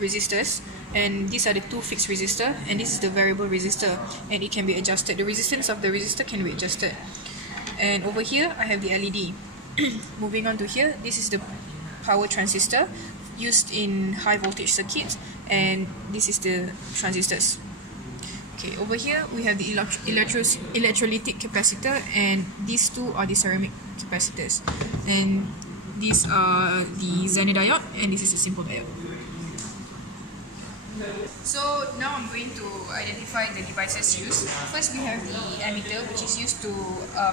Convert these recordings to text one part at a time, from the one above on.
resistors, and these are the two fixed resistor, and this is the variable resistor, and it can be adjusted. The resistance of the resistor can be adjusted. And over here I have the LED. Moving on to here, this is the power transistor used in high voltage circuits, and this is the transistors. Okay, over here we have the electrolytic capacitor, and these two are the ceramic capacitors, and these are the Zener diode, and this is a simple diode. So now I'm going to identify the devices used. First we have the ammeter, which is used to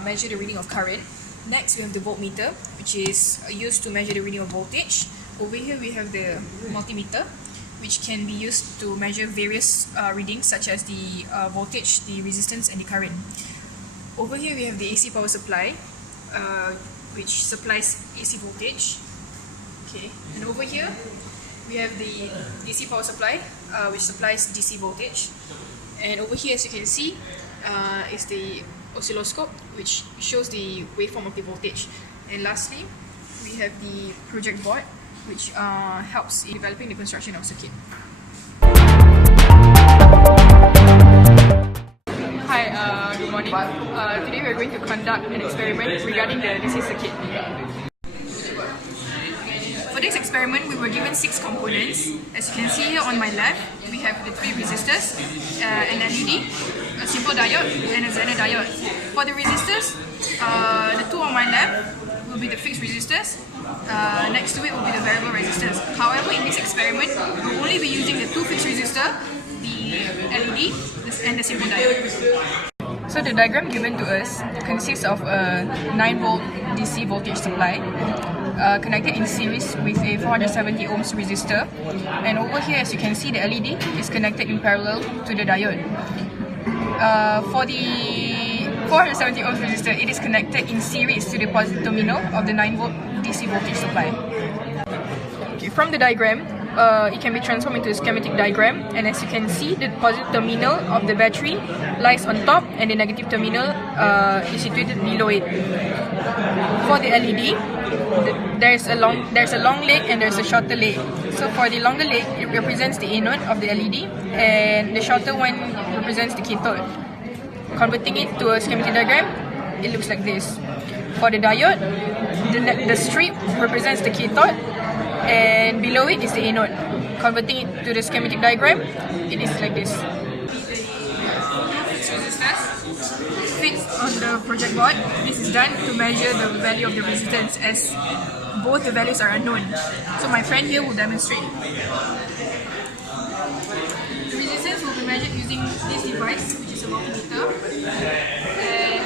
measure the reading of current. Next we have the voltmeter, which is used to measure the reading of voltage. Over here we have the multimeter, which can be used to measure various readings such as the voltage, the resistance, and the current. Over here we have the AC power supply, which supplies AC voltage. Okay, and over here we have the DC power supply, which supplies DC voltage. And over here, as you can see, is the oscilloscope, which shows the waveform of the voltage. And lastly, we have the project board, which helps in developing the construction of circuit. Hi, good morning. Today we are going to conduct an experiment regarding the DC circuit. For this experiment, we were given 6 components. As you can see here on my left, we have the 3 resistors, an LED, a simple diode, and a Zener diode. For the resistors, the 2 on my left will be the fixed resistors. Next to it will be the variable resistors. However, in this experiment, we will only be using the 2 fixed resistors, the LED, and the simple diode. So the diagram given to us consists of a 9-volt DC voltage supply connected in series with a 470 ohms resistor, and over here, as you can see, the LED is connected in parallel to the diode. For the 470 ohms resistor, it is connected in series to the positive terminal of the 9-volt DC voltage supply. Okay, from the diagram, it can be transformed into a schematic diagram, and as you can see, the positive terminal of the battery lies on top and the negative terminal is situated below it. For the LED, there's a long leg and there's a shorter leg. So for the longer leg, it represents the anode of the LED, and the shorter one represents the cathode. Converting it to a schematic diagram, it looks like this. For the diode, the strip represents the cathode, and below it is the anode. Converting it to the schematic diagram, it is like this. Fixed on the project board, this is done to measure the value of the resistance, as both the values are unknown. So my friend here will demonstrate. The resistance will be measured using this device, which is a multimeter, and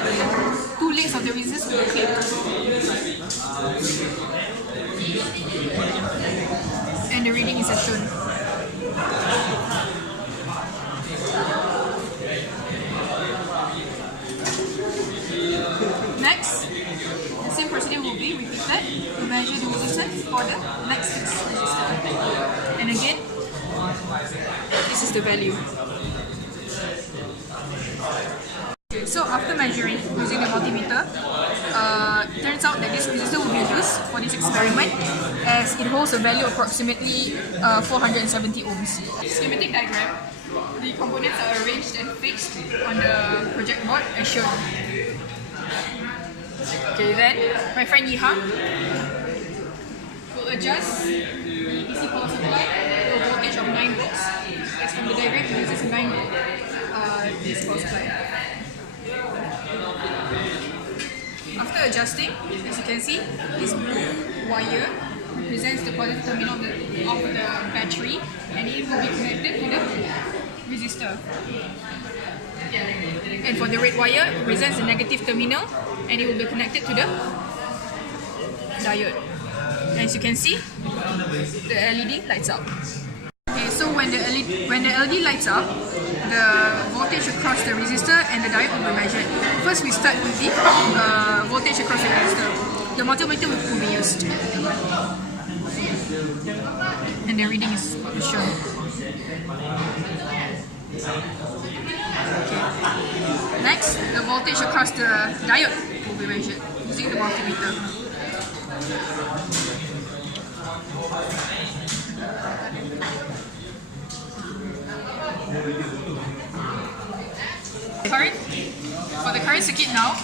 2 legs of the resistance will be clipped. And the reading is as shown. Next, the same procedure will be repeated to measure the resistance for the next resistor. And again, this is the value. Okay, so after measuring using the multimeter, it turns out that this resistor will be used for this experiment, as it holds a value of approximately 470 ohms. Schematic diagram, the components are arranged and fixed on the project board as shown. Okay, then my friend Yie Hang will adjust the DC power supply to a voltage of 9 volts. As from the diagram, it uses a 9 volt DC power supply. After adjusting, as you can see, this blue wire represents the positive terminal of the battery, and it will be connected to the resistor. And for the red wire, it represents the negative terminal, and it will be connected to the diode. As you can see, the LED lights up. Okay, so when the LED lights up, the voltage across the resistor and the diode will be measured. First, we start with the voltage across the resistor. The multimeter will be used, and the reading is shown. Okay. Next, the voltage across the diode will be measured using the multimeter. For the current circuit now,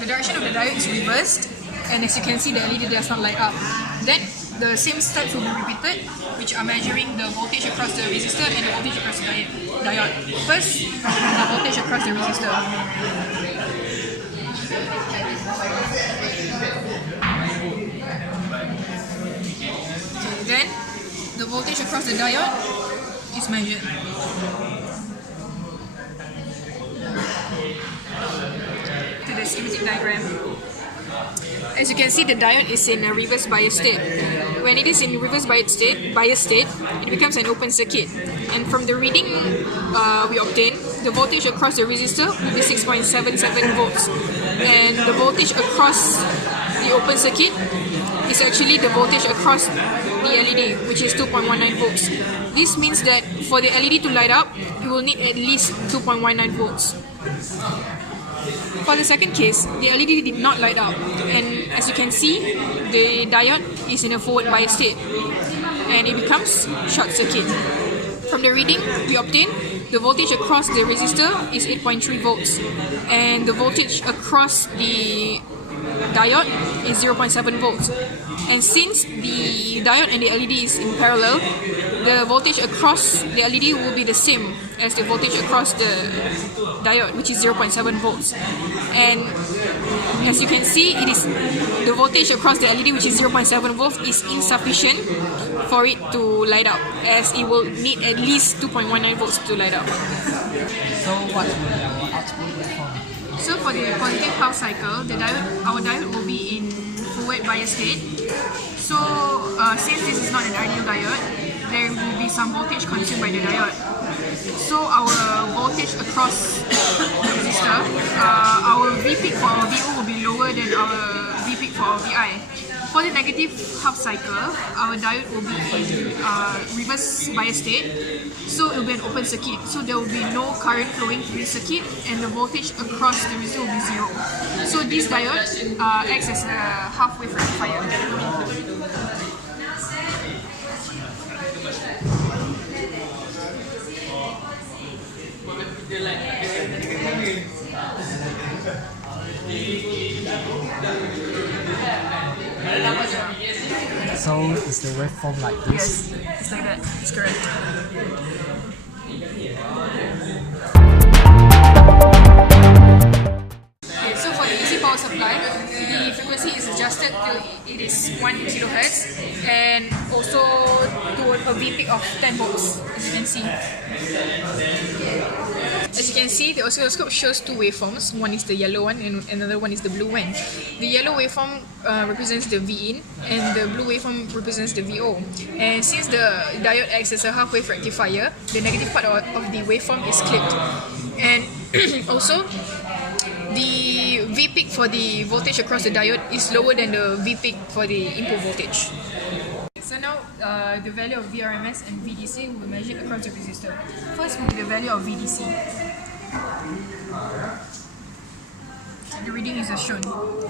the direction of the diode is reversed, and as you can see, the LED does not light up. Then the same steps will be repeated, which are measuring the voltage across the resistor and the voltage across the diode. First, the voltage across the resistor. Then the voltage across the diode is measured. To the schematic diagram. As you can see, the diode is in a reverse bias state. When it is in reverse bias state, it becomes an open circuit. And from the reading we obtain, the voltage across the resistor will be 6.77 volts. And the voltage across the open circuit is actually the voltage across the LED, which is 2.19 volts. This means that for the LED to light up, it will need at least 2.19 volts. For the second case, the LED did not light up, and as you can see, the diode is in a forward bias state, and it becomes short circuit. From the reading we obtain, the voltage across the resistor is 8.3 volts, and the voltage across the diode is 0.7 volts. And since the diode and the LED is in parallel, the voltage across the LED will be the same as the voltage across the diode, which is 0.7 volts. And as you can see, it is the voltage across the LED, which is 0.7 volts, is insufficient for it to light up, as it will need at least 2.19 volts to light up. So what will be our output waveform? So for the positive half cycle, our diode will be in forward bias state. So since this is not an ideal diode, there will be some voltage consumed by the diode. So our voltage across the resistor, our V peak for our VO will be lower than our V peak for our VI. For the negative half cycle, our diode will be in reverse bias state, so it will be an open circuit. So there will be no current flowing through the circuit, and the voltage across the resistor will be 0. So this diode acts as a half-wave rectifier. So is the waveform like this? Yes, it's like that. It's correct. Okay, so for the AC power supply, the frequency is adjusted till it is 1 kHz and also to a V peak of 10 volts, as you can see. As you can see, the oscilloscope shows two waveforms. One is the yellow one and another one is the blue one. The yellow waveform represents the Vin and the blue waveform represents the VO. And since the diode acts as a half-wave rectifier, the negative part of the waveform is clipped. And also, the V peak for the voltage across the diode is lower than the V peak for the input voltage. So now, the value of VRMS and VDC will be measured across the resistor. First will be the value of VDC. The reading is as shown. Okay.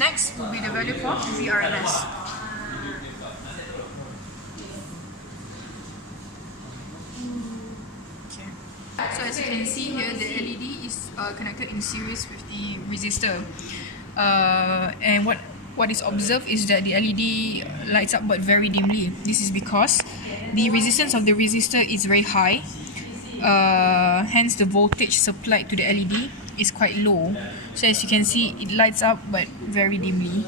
Next will be the value for VRMS. Okay. So as you can see here, the LED is connected in series with the resistor. And what is observed is that the LED lights up but very dimly. This is because the resistance of the resistor is very high, hence the voltage supplied to the LED is quite low. So as you can see, it lights up but very dimly.